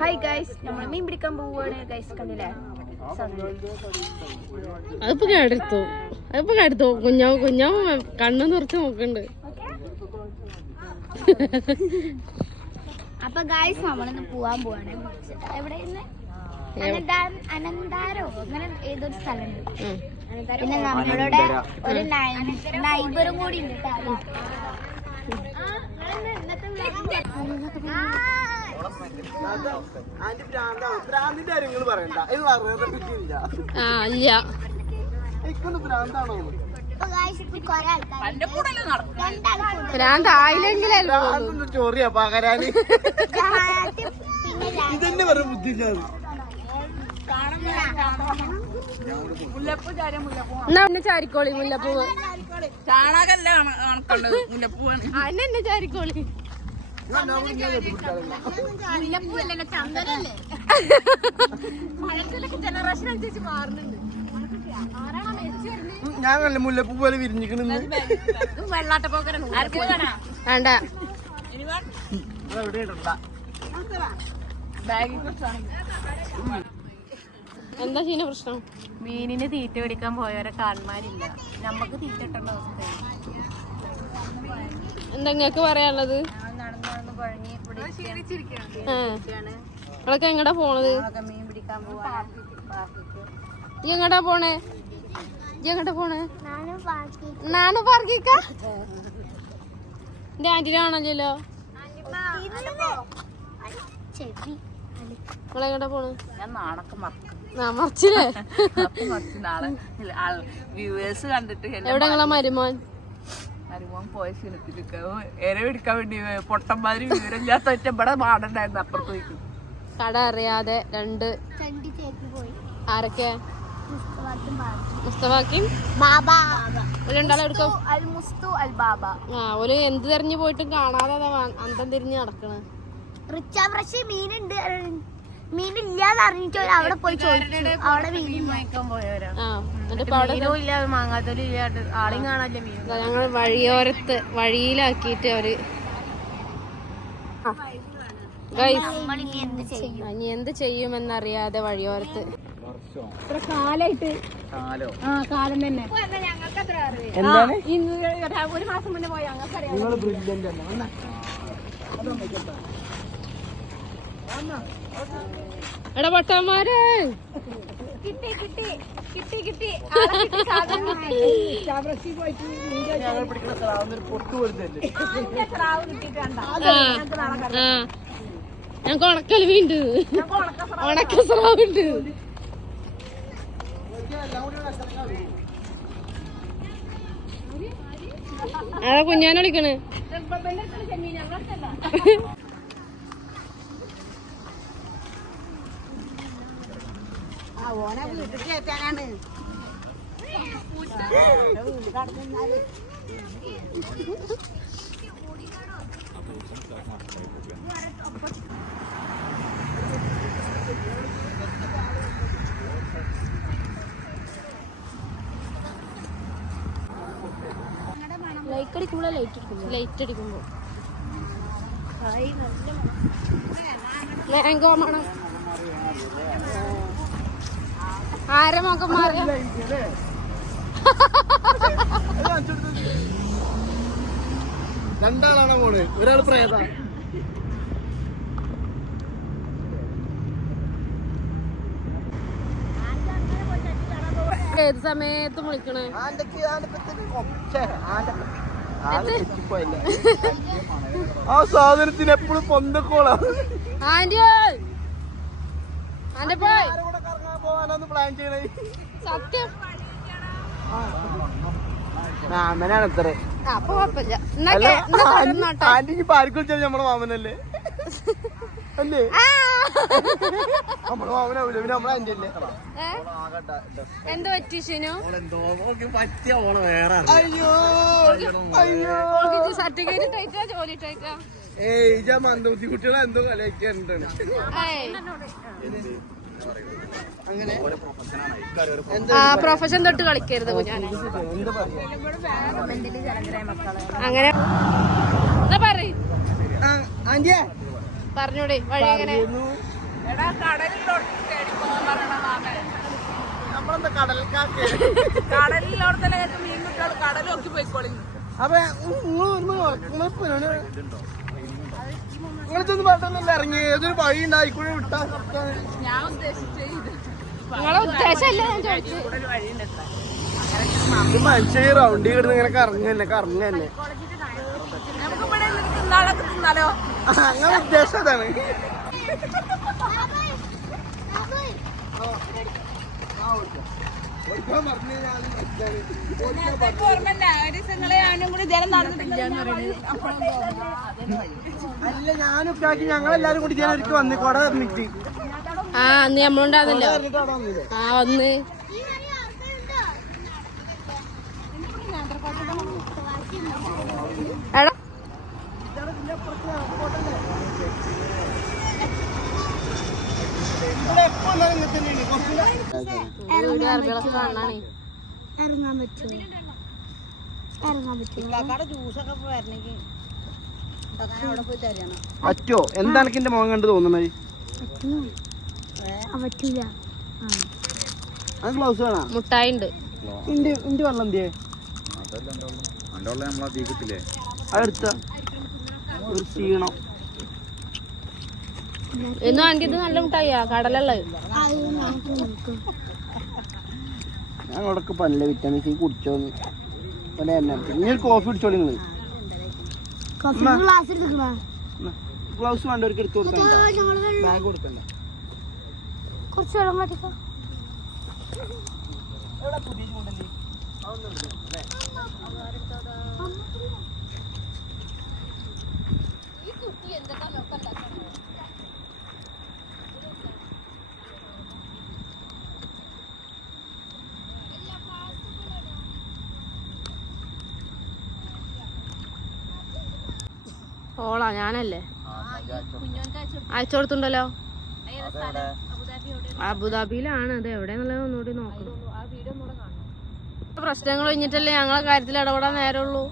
Hi guys നമ്മൾ മീൻ പിടിക്കാൻ പോവുകയാണ് ഗൈസ് കണ്ടില്ലേ? അതിപ്പോ കേടെടുത്തു. അതിപ്പോ കേടെടുത്തു. കുഞ്ഞാവ് കുഞ്ഞാവ് കണ്ണു നിറച്ച് നോക്കണ്ട്. അപ്പൊ ഗൈസ് നമ്മളിന്ന് പോവാൻ പോവാണ്. എവിടെ അനന്താരം അനന്താരോ. അങ്ങനെ ഏതൊരു സ്ഥലമുണ്ട്. പിന്നെ നമ്മളുടെ ഒരു നൈബറും കൂടി ഉണ്ട് ആ ഇല്ല. ഭ്രാന്ത് ആയില്ലെങ്കിലല്ലോ ചോറിയാ പകരാന് ഇതന്നെ വെറും ബുദ്ധിയില്ലാതെ. എന്നാ ചാരിക്കോളി മുല്ലപ്പൂവ് ചാണകല്ല മുല്ലപ്പൂവാണ് എന്നെ ചാരിക്കോളി. ചന്ദനല്ലേ? ജനറേഷൻ അനുസരിച്ച് മാറുന്നുണ്ട്. ഞാൻ മുല്ലപ്പൂ പോലെ വിരിഞ്ഞിക്കണെന്ന് വേണ്ട. എന്താ ചെയ്യുന്ന പ്രശ്നം? മീനിന് തീറ്റ പിടിക്കാൻ പോയവരെ കാണുമാരില്ല നമുക്ക് തീറ്റ ഇട്ടുള്ള അവസ്ഥ എന്താ നിങ്ങക്ക് പറയാനുള്ളത്? നിങ്ങളൊക്കെ എങ്ങടാ പോണത്? മീൻ പിടിക്കാൻ പോവാൻ ഇയ്യ് എങ്ങടാ പോണേ? ഇയ്യ് എങ്ങടാ പോണേ? നാനും പാർക്കിക്ക. എന്റെ ആന്റിനെ കാണല്ലോ ഇതിന് ചെവി. നിങ്ങളെങ്ങടാ പോണേ? ഞാൻ നാണൊക്കെ മറക്കും. വ്യൂവേഴ്സ് കണ്ടിട്ട് എന്നെ എവിടെ നിങ്ങളെ മരുമോൻ? മരുമോൻ പോയ ക്ഷീണത്തിലേക്ക്. എര പിടിക്കാൻ വേണ്ടി പൊട്ടന്മാര് വിവരമില്ലാത്ത ഒറ്റ ഇവിടെ മാടണ്ടായിരുന്നു അപ്പുറത്ത് പോയിക്കും കട അറിയാതെ രണ്ട് ചണ്ടി ചേക്ക് പോയി. ആരൊക്കെ? മുസ്തഫാത്തും ബാബു. മുസ്തഫാക്കിയും ബാബ. ഒരു രണ്ടാളെ എടുക്കും അൽ മുസ്തു അൽ ബാബ. ആ ഒരു എന്ത് തെരഞ്ഞു പോയിട്ടും കാണാതെ അന്തം തിരിഞ്ഞ് നടക്കണ്. റിച്ചാ ഫ്രഷ് മീനുണ്ട്. മീനില്ലാന്ന് അറിഞ്ഞിട്ട് അവിടെ പോയി ചോദിച്ചു. അവിടെ മീനില്ല വാങ്ങിക്കാൻ പോയവരാ. മീനും ഇല്ല മാങ്ങാത്തോലും ആളെയും കാണാനില്ല മീൻ ഞങ്ങൾ വഴിയോരത്ത് വഴിയിലാക്കിയിട്ട് അവർ ഇനി എന്ത് ചെയ്യുമെന്നറിയാതെ വഴിയോരത്ത്. കാലോ? ആ കാലം തന്നെ. ഒരു മാസം മുന്നേ പോയി ഞങ്ങൾക്കറിയാം നിങ്ങൾ ബ്രില്യന്റ് അല്ല വന്നാ. എടാ പട്ടന്മാരെ കിട്ടി കിട്ടി കിട്ടി കിട്ടി. ഞങ്ങക്ക് ഉണക്കലുണ്ട് വീണ്ട്. ഉണക്ക സ്രാവുണ്ട് അതാ കുഞ്ഞാനെ വിളിക്കണ്? ലൈറ്റ് അടിക്കുമ്പോൾ ലൈറ്റ് അടിക്കുമ്പോൾ ലൈറ്റ് അടിക്കുമ്പോൾ മാംഗോ മണം. ആരെ മുഖം രണ്ടാളാണ് പോണ് ഒരാൾ പ്രേത. ഏത് സമയത്ത് വിളിക്കണേ. ആ സാധനത്തിന് എപ്പോഴും പൊന്തക്കോളാ. ആന്റിയോ ആന്റെ പോയി പോവാനാന്ന് പ്ലാൻ ചെയ്യണേ. സത്യം. മാമനാണ് ഇത്ര. ആ, അപ്പൊ കുഴപ്പമില്ല. ആന്റി ഇപ്പൊ ആർക്ക് വിളിച്ചാൽ നമ്മളെ മാമനല്ലേ? അല്ലേ? ആ. നമ്മളെ മാമനാവില്ല പിന്നെ നമ്മളെ ആന്റി അല്ലേ? ഏ? എന്ത് പറ്റി ഷിനു? പറ്റിയ ഓളെ വേറെ അയ്യോ. അയ്യോ. സർട്ടിഫിക്കറ്റ് ടൈറ്റാ ജോലി ടൈറ്റാ ഏയ് ഇജാ മന്ദബുദ്ധി കുട്ടികളെ എന്തോ കലയൊക്കെ ഉണ്ട് ഏയ്. അങ്ങനെ? പ്രൊഫഷൻ തൊട്ട് കളിക്കരുത് അങ്ങനെ. പറഞ്ഞൂടെ വഴി എങ്ങനെ? കടലിലോടത്തല്ലേ മീൻ കുട്ടികൾ കടൽ നോക്കി പോയിക്കോളി അപ്പൊ നിങ്ങളൊന്നും പെട്ടെന്നല്ല ഇറങ്ങി. ഏതൊരു വഴി ഉണ്ടായിക്കൂടെ വിട്ടാ ഞാൻ നിങ്ങളെ ഉദ്ദേശമല്ല ഞാൻ ചോദിച്ചു ഇവിടെ ഒരു വഴിയുണ്ട് എത്ര ഇത് മനുഷ്യ റൗണ്ടി കിടന്ന് ഇങ്ങനെ കറങ്ങ തന്നെ കറങ്ങ തന്നെ. അങ്ങനെ ഉദ്ദേശം അതാണ്. ഓർമ്മല്ല ഒരു ദിവസം നിങ്ങളെ ഞാനും കൂടി ജലം നടന്നിട്ടില്ല. അല്ല ഞാനൊക്കെ ഉപ്പാക്കി ഞങ്ങളെല്ലാരും കൂടി ഞാൻ ഒരിക്കൽ വന്ന് കൊട തന്നിട്ട്. ആ അന്ന് വന്നില്ലേ? ആ വന്ന്. എടാ. അറബികളൊക്കെ കാണാണേ ഇറങ്ങാൻ പറ്റും ജ്യൂസൊക്കെ പറ്റുമോ? പറ്റോ എന്താണ് എനിക്ക് എന്റെ മോൻ കണ്ട് തോന്നണേ ഗ്ലൗസ് വേണോ? മുട്ടായി ഉണ്ട് ഇന്റെ ഇന്റെ വെള്ളം എന്തിയേ? അതെടുത്ത ഒരു ക്ഷീണം. എന്നും ആണെങ്കിൽ ഇത് നല്ല മുട്ടായിയാ? കടലുള്ളത് ഞാൻ അവിടെ പല്ല വിറ്റാമിൻ സി കുടിച്ചോന്ന്. ഇനി ഒരു കോഫി കുടിച്ചോളി നിങ്ങൾ. ഗ്ലാസ് വേണ്ടവർക്ക് എടുത്തു കൊടുക്കണ്ട ബാഗ് കൊടുക്കണ്ട. കുറച്ച് വെള്ളം കാട്ടിക്കോ ഓളാ ഞാനല്ലേ? അയച്ചു കൊടുത്തുണ്ടല്ലോ അബുദാബിയിലാണ് അത് എവിടെയെന്നുള്ളത് ഒന്നുകൂടി നോക്കണം. പ്രശ്നങ്ങൾ കഴിഞ്ഞിട്ടല്ലേ ഞങ്ങളെ കാര്യത്തിൽ ഇടപെടാൻ നേരമുള്ളൂ?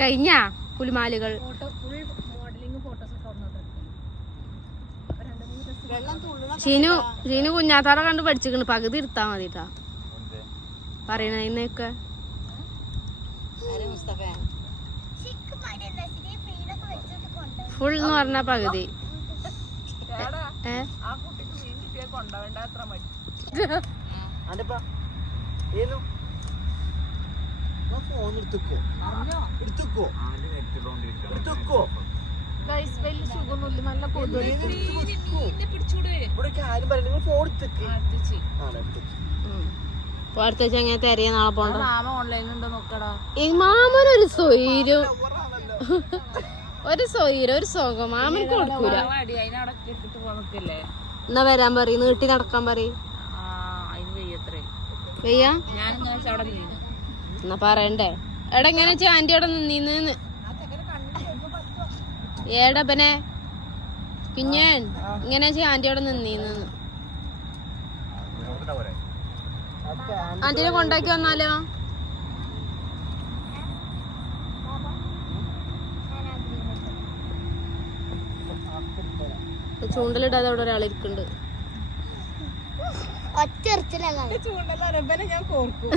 കഴിഞ്ഞ പുലിമാലുകൾ? ഷീനു ഷീനു കുഞ്ഞാത്താറ കണ്ട് പഠിച്ചിക്കണ് പകുതി ഇരുത്താൻ മതിട്ടാ. പറയണതിനൊക്കെ ഫുൾ എന്ന് പറഞ്ഞ പകുതി ഫോൺ എടുത്തേക്ക് ആണ് എടുത്തേക്ക് അടുത്ത തെരയ നാളെ പോണ്ട ഈ മാമനൊരു സ്വൈര്യം ഒരു സ്വൈര്യം ഒരു സുഖം. മാമൻ കൊടുക്കൂല. എന്നാ വരാൻ പറയും നീട്ടി നടക്കാൻ പറയും. വെയ്യ എന്നാ പറയണ്ടേ? എടാ എങ്ങനെ വെച്ചാ ആന്റി അവിടെ നിന്നീന്ന് ഏടാ പിന്നെ ഇങ്ങനെ വെച്ചാ ആന്റി അവിടെ നിന്നീന്ന് ആന്റിനെ കൊണ്ടാക്കി വന്നാലോ? ചൂണ്ടലിടാതെ അവിടെ ഒരാൾ ഇരിക്കുന്നുണ്ട്. ഒറ്റ എറിച്ചിലാണ് ഞാൻ കോർക്കും.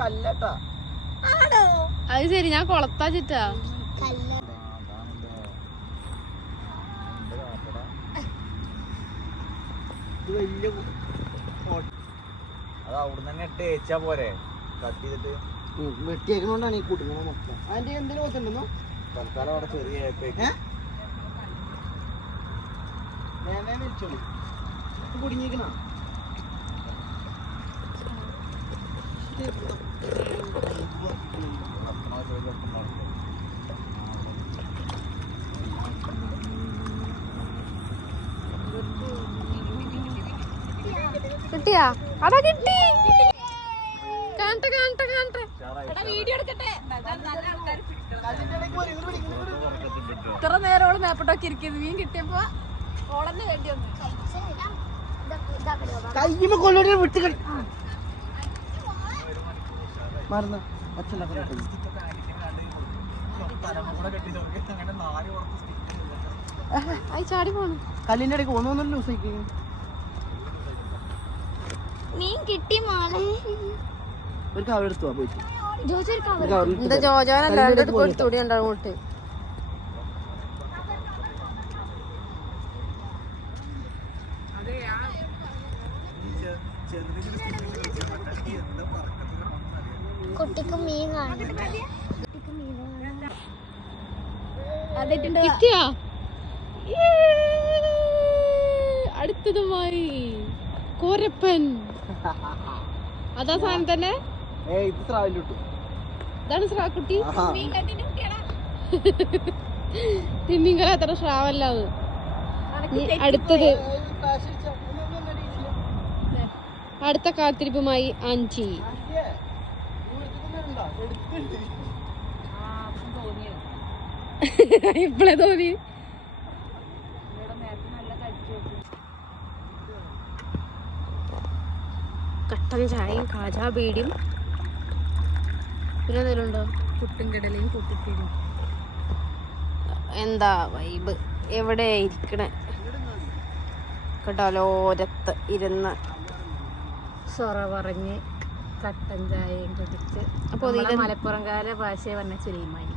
കല്ലട്ടാ. അത് ശരി ഞാൻ കൊളത്താ ചിറ്റാ കല്ല ഇത് വലിയ അത് അവിടെ തന്നെ ഇട്ട് തേച്ചാ പോരെ. കട്ട് ചെയ്തിട്ട്. വെട്ടിയേക്കണോണ്ടാണ് ഈ കൂട്ടുന്നത് മൊത്തം. അതിന്റെ എന്തെങ്കിലും വെച്ചിട്ടുണ്ടോ തൽക്കാലം അവിടെ ചെറിയ വിളിച്ചോളി. കുടുങ്ങിക്കണ കിട്ടിയാ? അടാ കിട്ടി. കാണട്ടെ കാണട്ടെ കാണട്ടെ. ഇത്ര നേരം മേപ്പട്ടൊക്കെ ഇരിക്കുന്നത് മീൻ കിട്ടിയപ്പോ ഓളന്നെ വേണ്ടി വന്നു. കയ്യുമ്പോ കൊള്ളോടെ വിട്ട് കളി മറന്ന. അച്ഛൻ ആയി ചാടി പോണു. കല്ലിന്റെ ഇടയ്ക്ക് ഒന്നൊന്നും ലൂസ് ആക്കി മീൻ കിട്ടി മോളെ. ഒരു കവർ എടുത്തു വാ പോയിട്ട്. ജോജി ഒരു എന്താ ഉണ്ടാവും കുട്ടിക്ക് മീൻ കുട്ടിക്ക് മീൻ അതിട്ടുണ്ട്? കിട്ടിയാ? അടുത്തതുമായി കോരപ്പൻ. അതാ സാധനം തന്നെ? ഏയ് ഇത് സ്രാവിലിട്ടു. ഇതാണ് ശ്രാക്കുട്ടി ആഹാ. തിന്നിങ്കല അത്ര ശ്രാവല്ല അത്. അടുത്തത്. അടുത്ത കാത്തിരിപ്പുമായി അഞ്ചി ഇപ്പളെ തോന്നി. കട്ടൻ ചായയും കാജാ ബീഡിയും. പിന്നെ എന്തെങ്കിലും ഉണ്ടോ? പുട്ടും കിടലയും കൂട്ടിത്തരും എന്താ വൈബ് എവിടെ ഇരിക്കണേ? കടലോരത്ത് ഇരുന്ന്. സൊറ പറഞ്ഞ് കട്ടൻ ചായയും കുടിച്ച്. അപ്പൊ ഇതിൽ നമ്മളെ മലപ്പുറംകാരെ ഭാഷ പറഞ്ഞ ചെലിയുമായി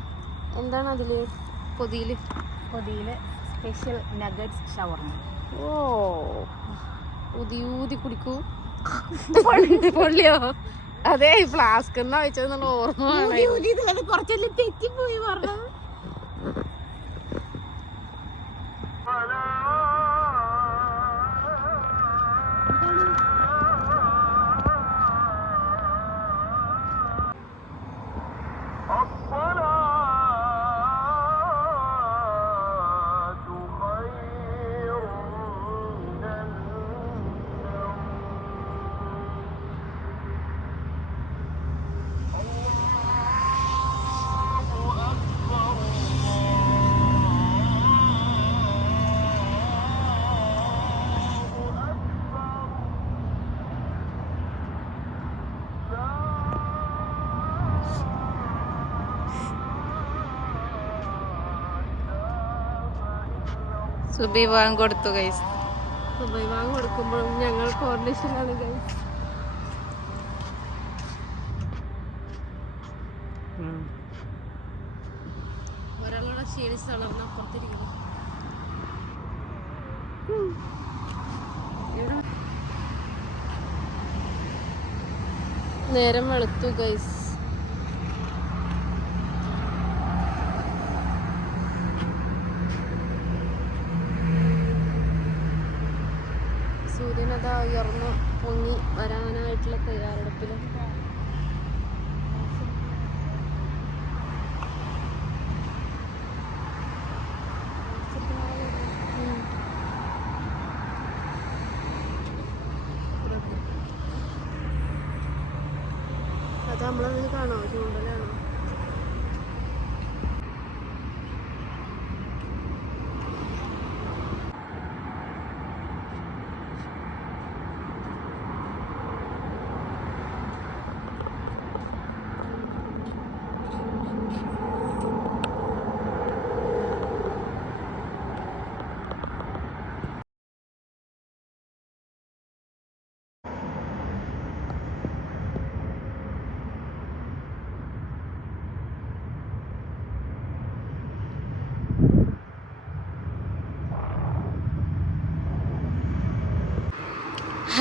എന്താണ് അതിൽ? പൊതിയിൽ? പൊതിയിൽ സ്പെഷ്യൽ നഗറ്റ്സ് ഷവർമ. ഓ ഊതി ഊതി കുടിക്കൂ. പൊള്ളിയോ? അതെ ഫ്ലാസ്ക് എന്നാ വെച്ചത് ഓർമ്മ കുറച്ചെല്ലാം തെറ്റിപ്പോയി പറഞ്ഞു സുബി വാങ്ങി കൊടുത്തു ഗൈസ് സുബൈ വാങ്ങി കൊടുക്കുമ്പോഴും ഞങ്ങൾ കോർഡിനേഷനിലാണ് ഗൈസ് ഒരാളുടെ ക്ഷീണിച്ച് തളർന്ന പുറത്തിരിക്കുന്നു. നേരം വെളുത്തു ഗൈസ് അത് നമ്മളതിന് കാണോ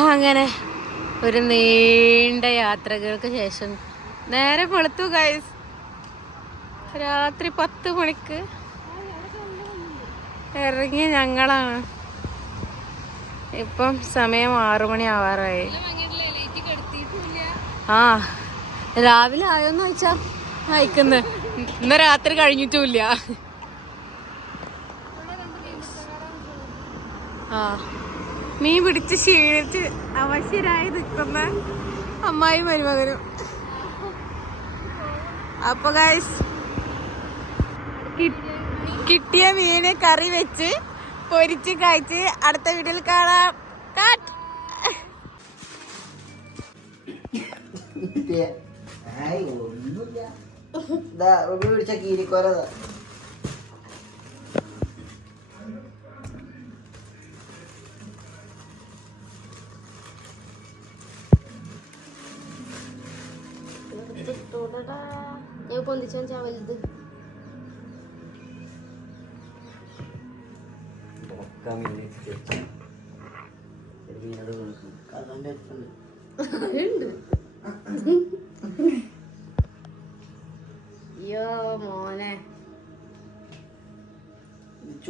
അങ്ങനെ ഒരു നീണ്ട യാത്രകൾക്ക് ശേഷം നേരെ വെളുത്തു ഗൈസ് രാത്രി പത്ത് മണിക്ക് ഇറങ്ങി ഞങ്ങളാണ്. ഇപ്പം സമയം ആറു മണി ആവാറായി. ആ രാവിലെ ആയോന്ന് ചോദിച്ചാ അയക്കുന്നു. ഇന്ന് രാത്രി കഴിഞ്ഞിട്ടുമില്ല. ആ. മീൻ പിടിച്ച് ക്ഷീണിച്ച് അവശ്യരായി നിൽക്കുന്ന അമ്മായി മരുമകനും. അപ്പൊ ഗൈസ് കിട്ടിയ മീന് കറി വെച്ച് പൊരിച്ച് കഴിച്ച് അടുത്ത വീട്ടിൽ കാണാം. കാട്ട് ഒന്നുമില്ല. പിടിച്ച കീരിക്കോരതാ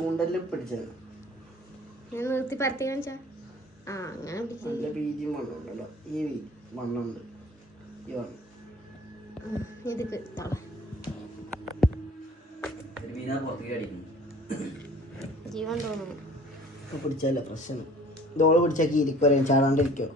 ചൂണ്ടലിൽ പിടിച്ചത്. ഞാൻ നിർത്തി പരത്തി കാണിച്ചാ? ആ അങ്ങനെ പിടിച്ച്. നല്ല വീതി മണ്ണുണ്ടല്ലോ ഈ മണ്ണുണ്ട് ഈ മണ്ണ് ജീവൻ തോന്നുന്നു. പ്രശ്നം. ഇതോൾ പിടിച്ചാക്കി കീരിക്കോര ചാടാണ്ടിരിക്കോ?